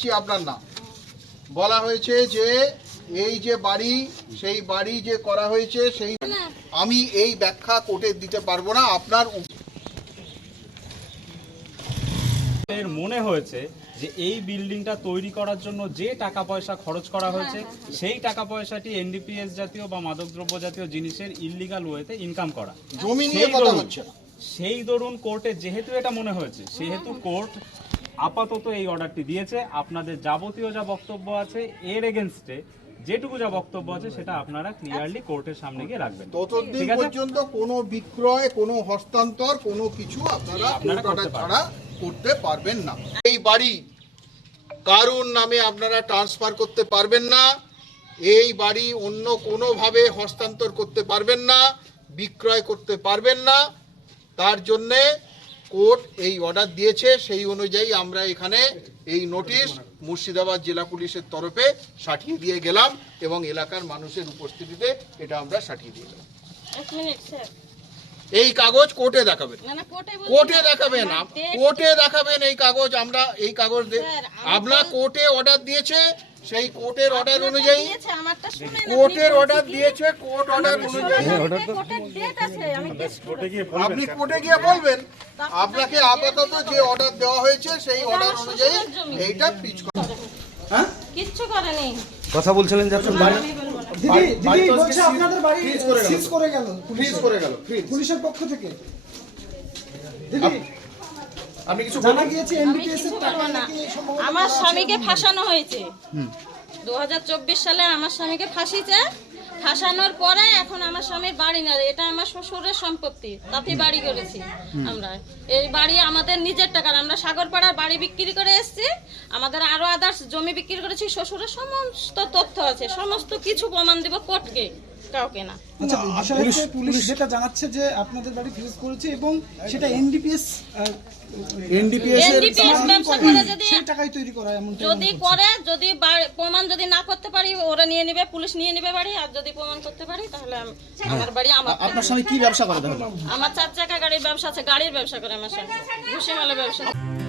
হচ্ছে আপনার নাম। বলা হয়েছে যে এই যে বাড়ি সেই বাড়ি যে করা হয়েছে সেই আমি এই ব্যাখ্যা কোর্টে দিতে পারব না আপনার এর মনে হয়েছে যে এই বিল্ডিংটা তৈরি করার জন্য যে টাকা পয়সা খরচ করা হয়েছে সেই টাকা পয়সাটি এনডিপিএস জাতীয় বা মাদকদ্রব্য জাতীয় জিনিসের ইললিগাল ওয়েতে ইনকাম করা। জমি নিয়ে সেই কথা হচ্ছে সেই দরুন কোর্টে যেহেতু এটা মনে হয়েছে সেহেতু কোর্ট আপাতত এই অর্ডারটি দিয়েছে। আপনাদের যাবতীয় যা বক্তব্য আছে এর এগেনস্টে যেটুকু যা বক্তব্য আছে সেটা আপনারা ক্লিয়ারলি কোর্টের সামনে গিয়ে রাখবেন। ততদিন পর্যন্ত কোনো বিক্রয় কোনো হস্তান্তর কোনো কিছু আপনারা আপনারা ছাড়া করতে পারবেন না। এই বাড়ি কারুর নামে আপনারা ট্রান্সফার করতে পারবেন না। এই বাড়ি অন্য কোনোভাবে হস্তান্তর করতে পারবেন না বিক্রয় করতে পারবেন না। তার জন্যে কোর্ট এই অর্ডার দিয়েছে সেই অনুযায়ী আমরা এখানে এই নোটিশ মুর্শিদাবাদ জেলা পুলিশের তরফে সাঠিয়ে দিয়ে গেলাম এবং এলাকার মানুষের উপস্থিতিতে এটা আমরা সাঠিয়ে দিয়ে গেলাম এই কাগজ কোর্টে দেখাবেন না না কোর্টে। দেখাবেন date- কোর্টে দেখাবেন এই কাগজ আমরা এই কাগজ আপনার কোর্টে অর্ডার দিয়েছে সেই কোর্টের অর্ডার অনুযায়ী কোর্টের অর্ডার দিয়েছে কোর্ট অর্ডার আপনি অনুযায়ী। আপনি কোর্টে গিয়ে বলবেন আপনাকে আপাতত যে অর্ডার দেওয়া হয়েছে সেই অর্ডার অনুযায়ী এইটা পিচ করা কিচ্ছু করেনি। কথা বলছিলেন যে আপনার বাড়ি? আমি বলব না। দিদি দিদি বলছে আপনাদের বাড়ি সিজ করে গেল। ফ্রিজ করে গেল। ফ্রিজ পুলিশের পক্ষ থেকে। দিদি আপনি কিছু জানা গিয়েছে এর টাকা নাকি সম্ভবত আমার স্বামীকে ফাঁসানো হয়েছে। দু হাজার চব্বিশ সালে আমার স্বামীকে ফাঁসিছে। ফাঁসানোর পরে এখন আমার স্বামীর বাড়ি না। এটা আমার শ্বশুরের সম্পত্তি। তাতে বাড়ি করেছি আমরা। এই বাড়ি আমাদের নিজের টাকার আমরা সাগরপাড়ার বাড়ি বিক্রি করে এসেছি। আমাদের আরও আদার্স জমি বিক্রি করেছি। শ্বশুরের সমস্ত তথ্য আছে। সমস্ত কিছু প্রমাণ দেব কোর্টকে। কাউকে না। আচ্ছা হচ্ছে পুলিশ যেটা জানাচ্ছে যে আপনাদের বাড়ি ফ্রিজ করেছে এবং সেটা এনডিপিএস এনডিপিএস এর ব্যবসা করে যদি সেই তৈরি করা এমন যদি করে যদি বাড়ি- প্রমাণ যদি না করতে পারি ওরা নিয়ে নেবে পুলিশ নিয়ে নেবে বাড়ি। আর যদি প্রমাণ করতে পারি তাহলে আম- আমার বাড়ি আমার আপনার স্বামী কি ব্যবসা করে তাহলে? আমার চার চাকা গাড়ির ব্যবসা আছে গাড়ির ব্যবসা করে আমার স্বামী। ভুসিমালের ব্যবসা।